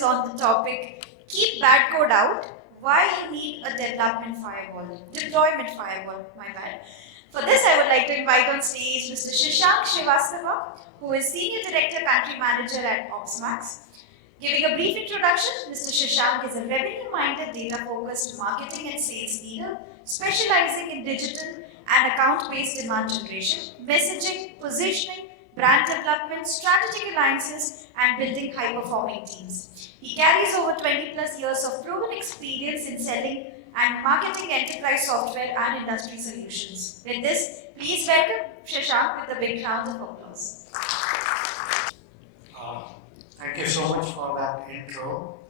is on the topic, keep bad code out, why you need a deployment firewall, my bad. For this, I would like to invite on stage Mr. Shashank Srivastava, who is Senior Director Country Manager at OPsMx. Giving a brief introduction, Mr. Shashank is a revenue-minded, data-focused marketing and sales leader, specializing in digital and account-based demand generation, messaging, positioning, brand development, strategic alliances, and building high-performing teams. He carries over 20 plus years of proven experience in selling and marketing enterprise software and industry solutions. With this, please welcome Shashank with a big round of applause. Thank you so much for that intro.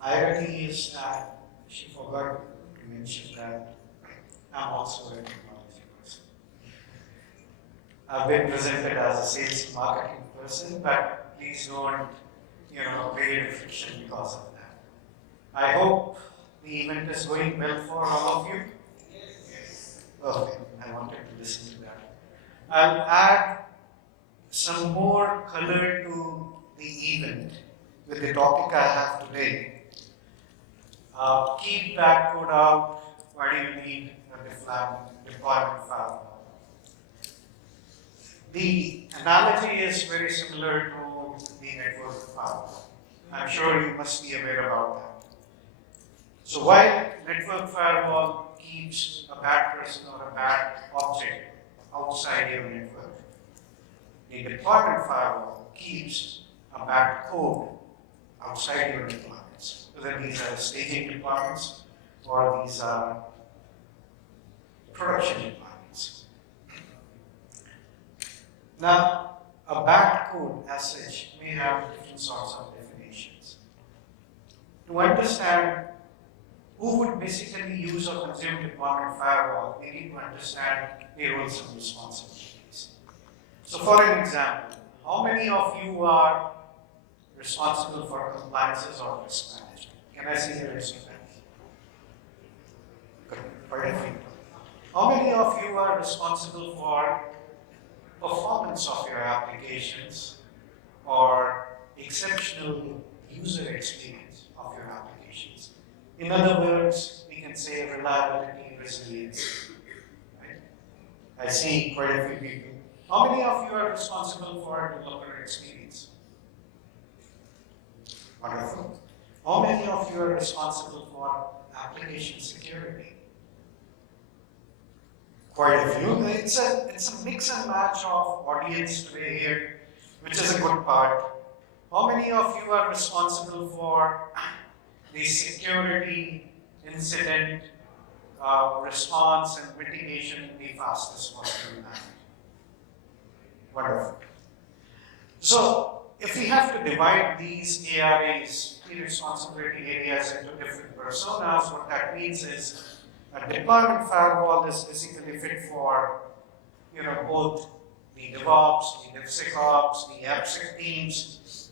Irony is that she forgot to mention that I'm also a technology person. I've been presented as a sales marketing person, but please don't, create friction because of that. I hope the event is going well for all of you. Yes. Okay, I wanted to listen to that. I'll add some more color to the event with the topic I have today. Keep bad code out. Why do you need a deployment firewall? The analogy is very similar to the network firewall. I'm sure you must be aware about that. So while network firewall keeps a bad person or a bad object outside your network, the deployment firewall keeps a bad code outside your deployments. Whether these are staging deployments or these are production deployments. Now, a bad code as such may have different sorts of definitions. To understand who would basically use or consume deployment firewall, we need to understand the roles and responsibilities. So for an example, how many of you are responsible for compliances or risk management? Can I see the raise of hands? Good. Quite a few. How many of you are responsible for performance of your applications or exceptional user experience of your applications? In other words, we can say reliability, resilience. Right? I see quite a few people. How many of you are responsible for developer experience? Wonderful. How many of you are responsible for application security? Quite a few. It's a mix and match of audience today here, which is a good part. How many of you are responsible for the security incident response and mitigation in the fastest possible manner? Wonderful. So, if we have to divide these ARAs, key responsibility areas, into different personas, what that means is a deployment firewall is basically fit for both the DevOps, the DevSecOps, the AppSec teams,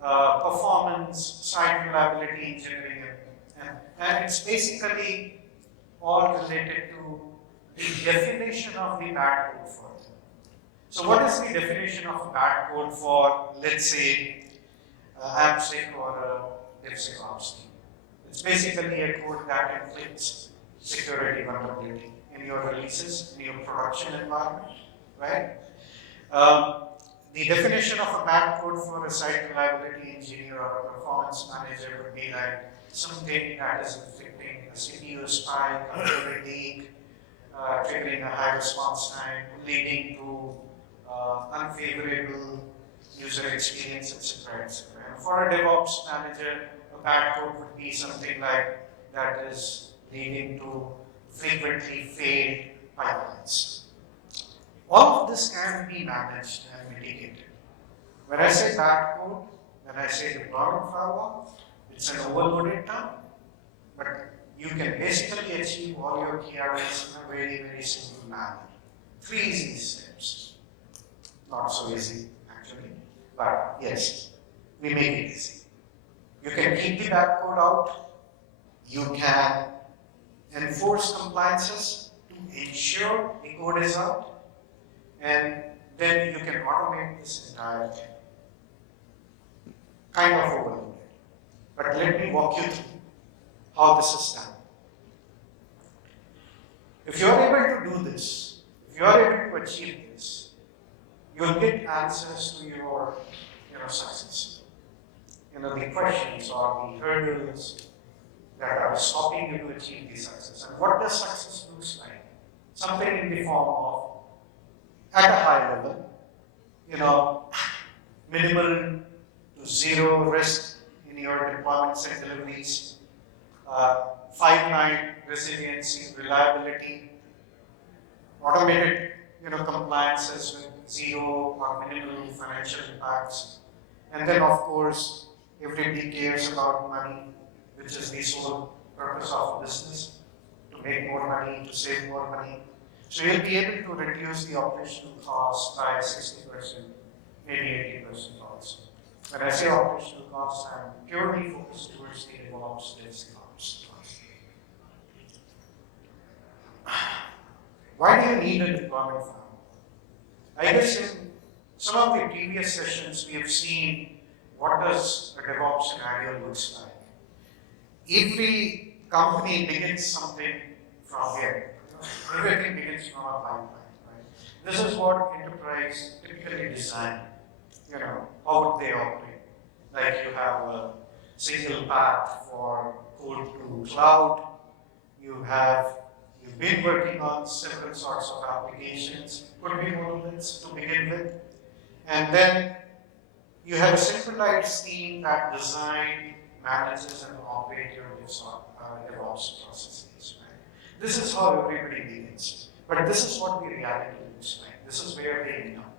performance, site reliability engineering, and it's basically all related to the definition of the bad code for them. So what is the definition of a bad code for, let's say, AppSec or a DevSecOps team? It's basically a code that inflicts security vulnerability in your releases, in your production environment, right? The definition of a bad code for a site reliability engineer or a performance manager would be like something that is inflicting a CPU spike, a memory leak, triggering a high response time, leading to unfavorable user experience, etc., etc. And for a DevOps manager, a bad code would be something like that is leading to frequently failed pipelines. All of this can be managed and mitigated. When I say bad code, when I say deployment firewall, it's an overloaded term, but you can basically achieve all your KRAs in a very, very simple manner. 3 easy steps. Not so easy, actually, but yes, we make it easy. You can keep the bad code out. You can enforce compliances to ensure the code is out, and then you can automate this entire thing. kind of overloaded. But let me walk you through how this is done. If you are able to do this, if you are able to achieve this, you'll get answers to your success. The questions or the hurdles that are stopping you to achieve the success. And what does success look like? Something in the form of, at a high level, minimal to zero risk in your deployments and deliveries, 5-9 resiliency, reliability, automated compliances with zero or minimal financial impacts. And then, of course, everybody cares about money, which is the sole purpose of a business, to make more money, to save more money. So you'll be able to reduce the operational cost by 60%, maybe 80% also. When I say operational cost, I'm purely focused towards the DevOps, DevSecOps. Why do you need a deployment firewall? I guess in some of the previous sessions we have seen what does a DevOps scenario looks like. Every company begins something from here. Everything begins from a pipeline. Right? This is what enterprise typically design. How would they operate? Like you have a single path for code to cloud. You've been working on several sorts of applications, could be monoliths to begin with. And then you have a centralized team that design, manages, and operates your DevOps processes. Right? This is how everybody begins. But this is what the reality looks like. This is where they end up.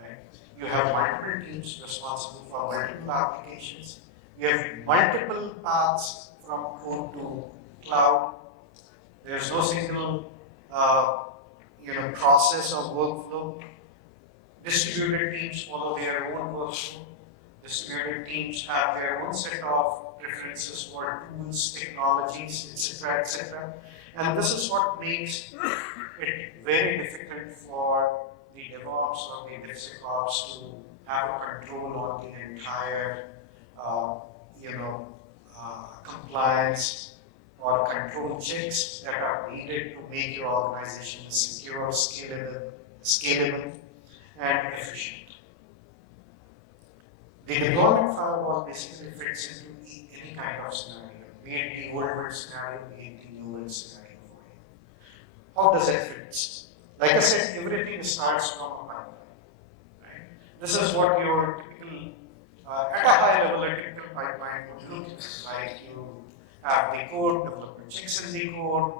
Right? You have multiple teams responsible for multiple applications. You have multiple paths from code to cloud. There's no single process or workflow. Distributed teams follow their own workflow. Distributed teams have their own set of preferences for tools, technologies, etc., etc. And this is what makes it very difficult for the DevOps or the DevSecOps to have a control on the entire, compliance or control checks that are needed to make your organization secure, scalable, and efficient. The deployment firewall basically fits into any kind of scenario, be it the old world scenario, be it the new world scenario for you. How does it fit? Like I said, everything starts from a pipeline. Right? This is what your typical, at a high level, a typical pipeline would look like. You have the code, development checks in the code,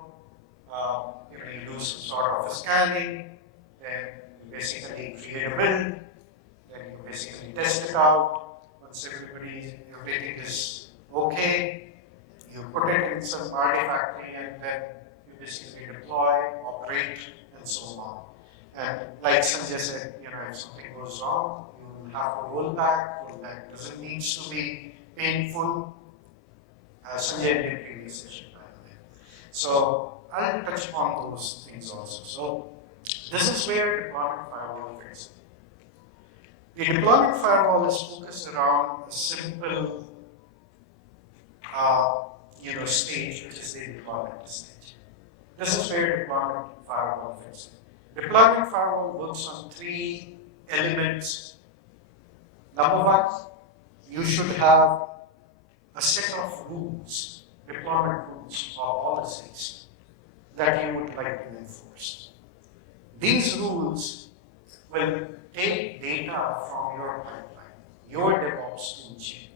you do some sort of a scanning, then you basically create a build, then you basically test it out. Once everything is okay, you put it in some artifactory and then you basically deploy, operate, and so on. And like Sanjay said, if something goes wrong, you will have a rollback. Rollback doesn't need to be painful. Sanjay in the previous session, by the way. So I'll touch upon those things also. So this is where deployment firewall fits. The deployment firewall is focused around a simple stage, which is the deployment stage. This is where deployment firewall fits. Deployment firewall works on 3 elements. Number 1, you should have a set of rules, deployment rules or policies that you would like to enforce. These rules will take data from your pipeline, your DevOps toolchain,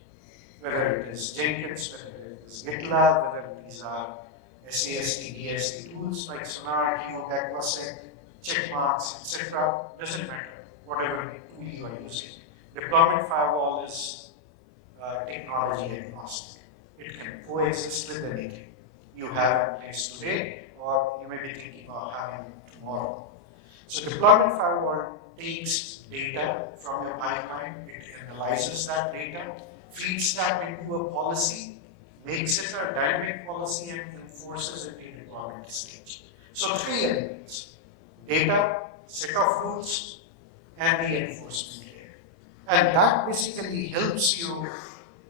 whether it is Jenkins, whether it is GitLab, whether these are SAST, DST tools like Sonar, 𝗘𝐞𝐥𝐿, checkmarks, etc. Doesn't matter, whatever tool you are using. Deployment firewall is technology agnostic. It can coexist with anything you have in place today, or you may be thinking of having tomorrow. So deployment firewall takes data from your pipeline, it analyzes that data, feeds that into a policy, makes it a dynamic policy, and enforces it in deployment stage. So 3 elements: data, set of rules, and the enforcement layer. And that basically helps you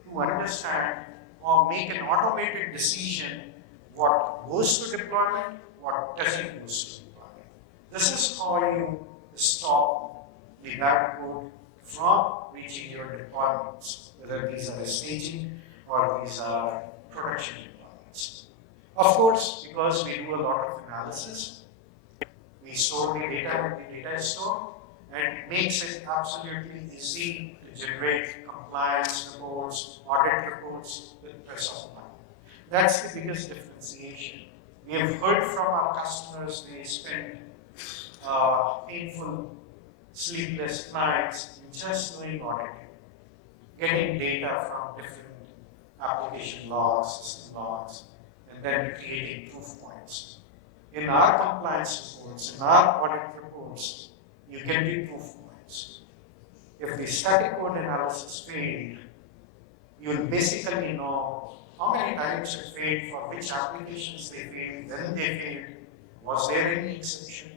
to understand or make an automated decision what goes to deployment, what doesn't go to deployment. This is how you stop the bad code from reaching your deployments, whether these are staging or these are production deployments. Of course, because we do a lot of analysis, we store the data when the data is stored, and it makes it absolutely easy to generate compliance reports, audit reports with press of button. That's the biggest differentiation. We have heard from our customers they spend painful, sleepless nights in just doing auditing, getting data from different application logs, system logs, and then creating proof points. In our compliance reports, in our audit reports, you get the proof points. If the static code analysis failed, you'll basically know how many times it failed, for which applications they failed, when they failed, was there any exception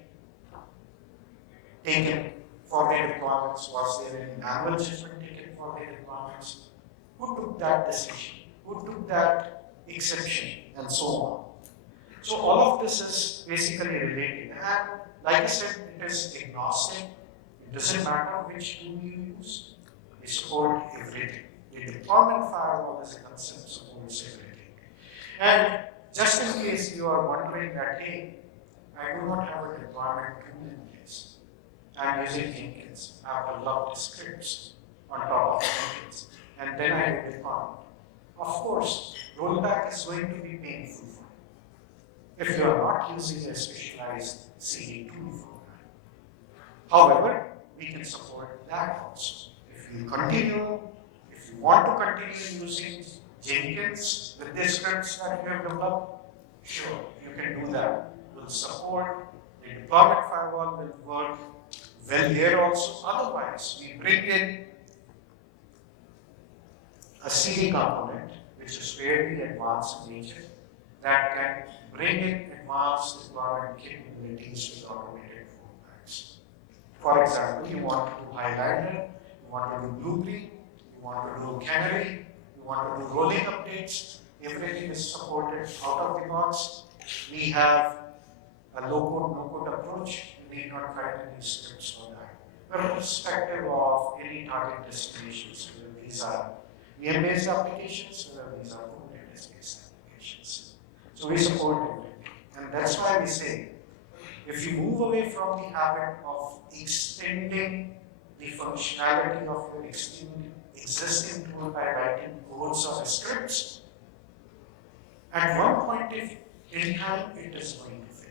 taken for their deployments, was there any manual judgment taken for their deployments, who took that decision, who took that exception, and so on. So all of this is basically related. And like I said, it is agnostic. It doesn't matter which tool you use. We support everything. The deployment firewall as a concept supports everything. And just in case you are wondering that, hey, I do not have a deployment tool in place. I'm using Jenkins. I have developed scripts on top of Jenkins. And then I will deploy. Of course, rollback is going to be painful for you if you are not using a specialized CD tool for that. However, we can support that also. If you want to continue using Jenkins with the scripts that you have developed, sure, you can do that. We'll support. The deployment firewall will work well there also. Otherwise, we bring in a CD component, which is fairly advanced in nature, that can bring in advanced deployment capabilities with automated rollbacks. For example, you want to do highliner, you want to do blue-green, you want to do canary, you want to do rolling updates. Everything is supported out of the box. We have a low-code, no-code approach. You need not write any scripts for that. Irrespective of any target destinations, whether these are VM-based applications, whether these are Kubernetes-based applications. So we support everything. And that's why we say, if you move away from the habit of extending the functionality of your existing tool by writing codes or scripts, at one point in time it is going to fail.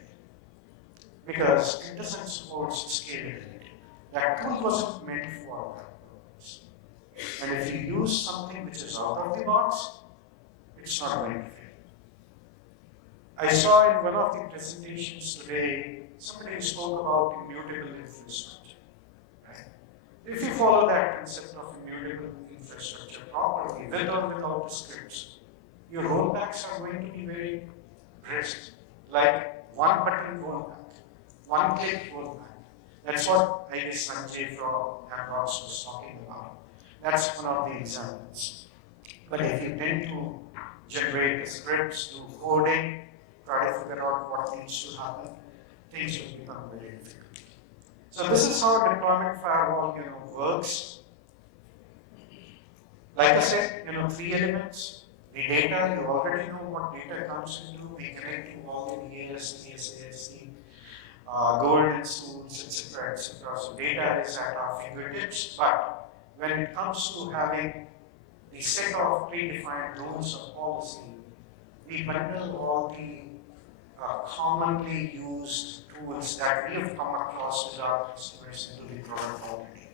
Because it doesn't support scalability. That tool wasn't meant for that purpose. And if you use something which is out of the box, it's not going to fail. I saw in one of the presentations today, somebody spoke about immutable infrastructure. Right? If you follow that concept of immutable infrastructure properly, with or without the scripts, your rollbacks are going to be very brisk, like one button rollback, one click rollback. That's what I guess Sanjay from 𝗵𝗏 was talking about. That's one of the examples. But if you tend to generate the scripts, do coding, try to figure out what needs to happen, things will become very difficult. So this is how deployment firewall works. Like I said, 3 elements. The data, you already know what data comes into. We connect to all the EAS, ESAS, Gold tools, etc., etc. So data is at our fingertips, but when it comes to having the set of predefined rules of policy, we bundle all the commonly used tools that we have come across with our customers into the product already.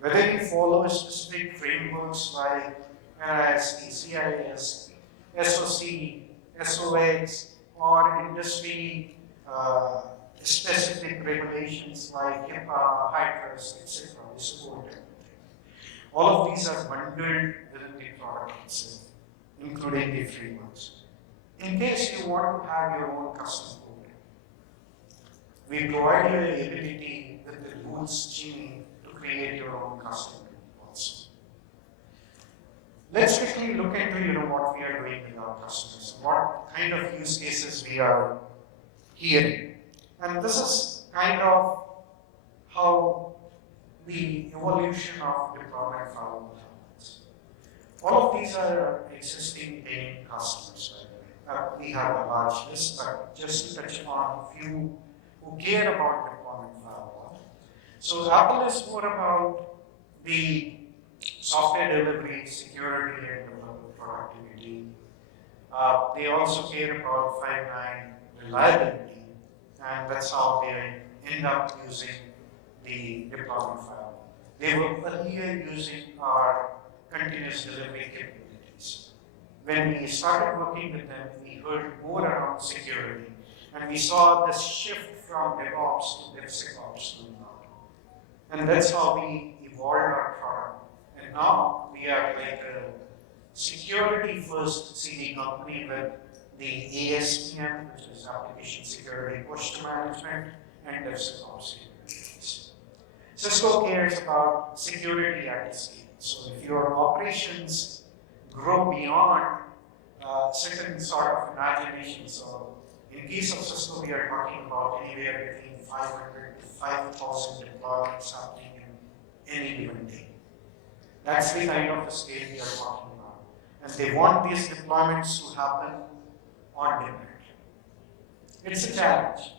Whether you follow specific frameworks like NIST, CIS, SOC, SOX, or industry specific regulations like HIPAA, HITRUST, etc. We support everything. All of these are bundled within the product itself, including the frameworks. In case you want to have your own custom code, we provide you the ability with the rules genie to create your own custom policy. let's quickly look into what we are doing with our customers, what kind of use cases we are hearing. And this is kind of how the evolution of deployment firewall happens. All of these are existing paying customers, by the way. We have a large list, but just to touch upon a few who care about deployment firewall. So Apple is more about the software delivery, security, and productivity. They also care about 5.9 reliability, and that's how they end up using the deployment firewall. They were earlier using our continuous delivery capabilities. When we started working with them, we heard more around security, and we saw this shift from DevOps to DevSecOps going on. And that's how we evolved our product. And now we are like a security-first CD company with the ASPM, which is Application Security Posture Management, and DevSecOps capabilities. Cisco cares about security at scale. So if your operations grow beyond certain sort of imagination, so in case of Cisco, we are talking about anywhere between 500 to 5,000 deployments happening in any given day. That's the kind of scale we are talking about. And they want these deployments to happen on demand. It's a challenge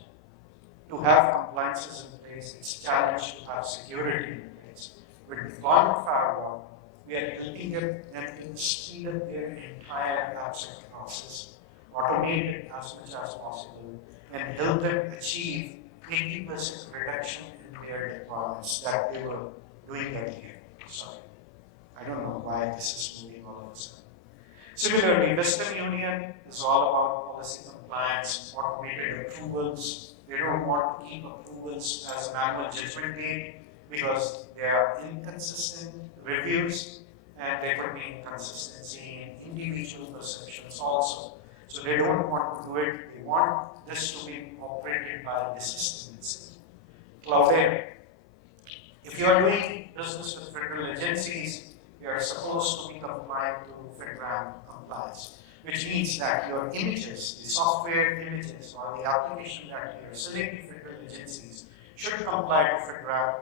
to have compliances in place. It's a challenge to have security in place. With deployment firewall, we are helping them to speed up their entire AppSec process, automate it as much as possible, and help them achieve 80% reduction in their deployments that they were doing earlier. Sorry, I don't know why this is moving all of a sudden. Similarly, Western Union is all about policy compliance, automated approvals. They don't want to keep approvals as manual judgment date because they are inconsistent reviews and there could be inconsistency in individual perceptions also. So they don't want to do it. They want this to be operated by the system itself. 𝗘𝗱𝗶. If you are doing business with federal agencies, you are supposed to be compliant to FedRAMP compliance, which means that your images, the software images or the application that you are selling to federal agencies should comply to FedRAMP,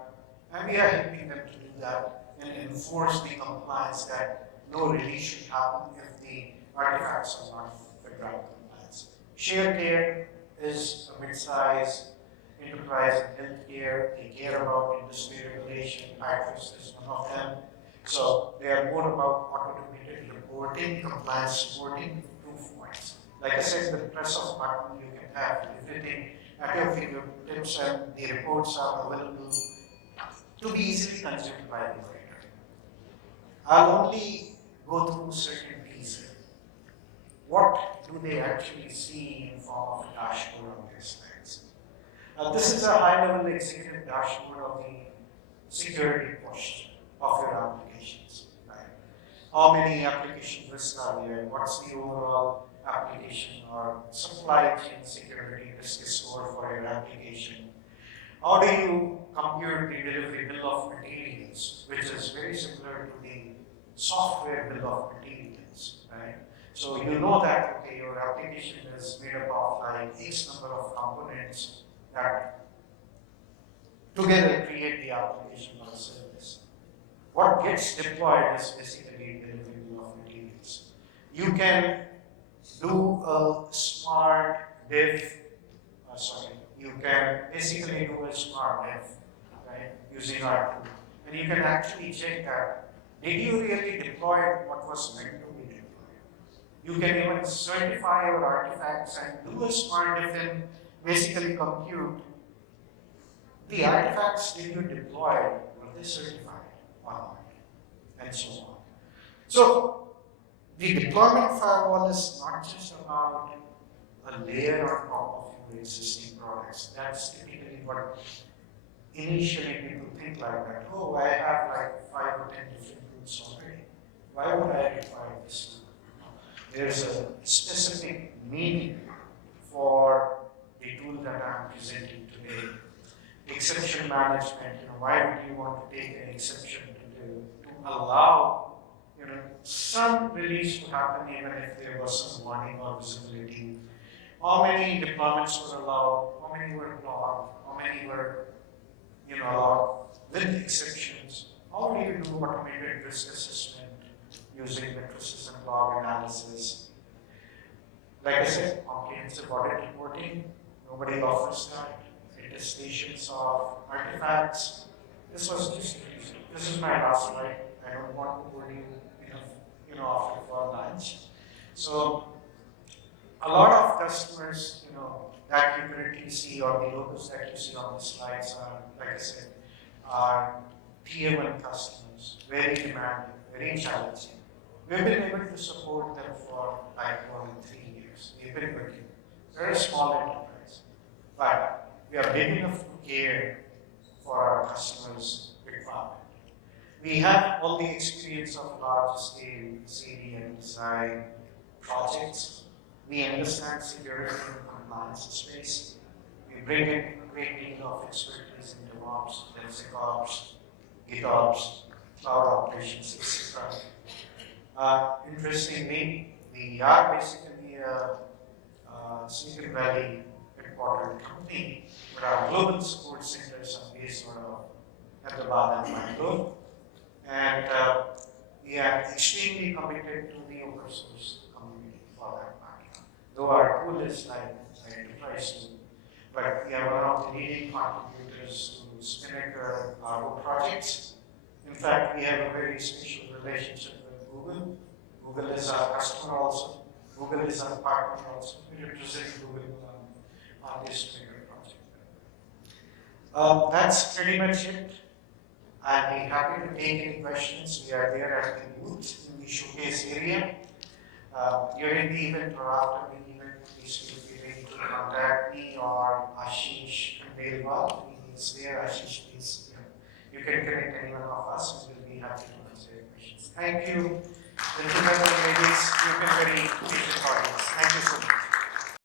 and we are helping them to do that and enforce the compliance that no release should happen if the artifacts are not FedRAMP compliance. ShareCare is a mid-size enterprise in healthcare. They care about industry regulation. Actress is one of them. So they are more about automated reporting, compliance reporting, proof points. Like I said, with the press of a button, you can have everything at your fingertips, and the reports are available to be easily consumed by the operator. I'll only go through certain pieces. What do they actually see in form of a dashboard on their slides? This is a high-level executive dashboard of the security posture of your applications. Right? How many application risks are there? What's the overall application or supply chain security risk score for your application? How do you compute the delivery bill of materials, which is very similar to the software bill of materials, right? So you know that, okay, your application is made up of like X number of components that together create the application or service. What gets deployed is basically delivery bill of materials. You can do a smart dev, you can basically do a smart dev, right, using our tool. And you can actually check that, did you really deploy what was meant to be deployed? You can even certify your artifacts and do a smart dev and basically compute the artifacts that you deployed, were they certified or not, and so on. So the deployment firewall is not just about a layer on top of your existing products. That's typically what initially people think like that. Oh, I have like 5 or 10 different tools already. Why would I require this tool? There's a specific meaning for the tool that I'm presenting today. Exception management, why would you want to take an exception to allow some release to happen even if there was some warning or visibility. How many deployments were allowed? How many were blocked? How many were, allowed with exceptions? How do you do automated risk assessment using metrics and log analysis? Like I said, comprehensive audit reporting. Nobody offers that. Attestations of artifacts. This is my last slide. I don't want to bore you after 4 lines. So a lot of customers, that you currently see, or the logos that you see on the slides are, like I said, are tier 1 customers, very demanding, very challenging. We've been able to support them for like more than 3 years. We've been working. They're a small enterprise, but we are big enough to care for our customers' requirement. We have all the experience of large scale CD and design projects. We understand security and compliance space. We bring in a great deal of expertise in DevOps, DevSecOps, GitOps, cloud operations, etc. Interestingly, we are basically a Silicon Valley headquartered company, but our global support centers are based out of Hyderabad and Bangalore. And we are extremely committed to the open source community for that matter. Though our tool is like enterprise tool, but we are one of the leading contributors to 𝗘𝗱𝗃𝗃 Argo projects. In fact, we have a very special relationship with Google. Google is our customer also. Google is our partner also. We represent Google on this 𝗘𝗱𝗃 project. That's pretty much it. I'll be happy to take any questions. We are there at the booth in the showcase area. During the event or after the event, please feel free to contact me or 𝗓𝗃𝗿𝗃. He is there. Ashish, please. You can connect any one of us and we'll be happy to answer your questions. Thank you. Gentlemen and ladies, you've been very patient audience. Thank you so much.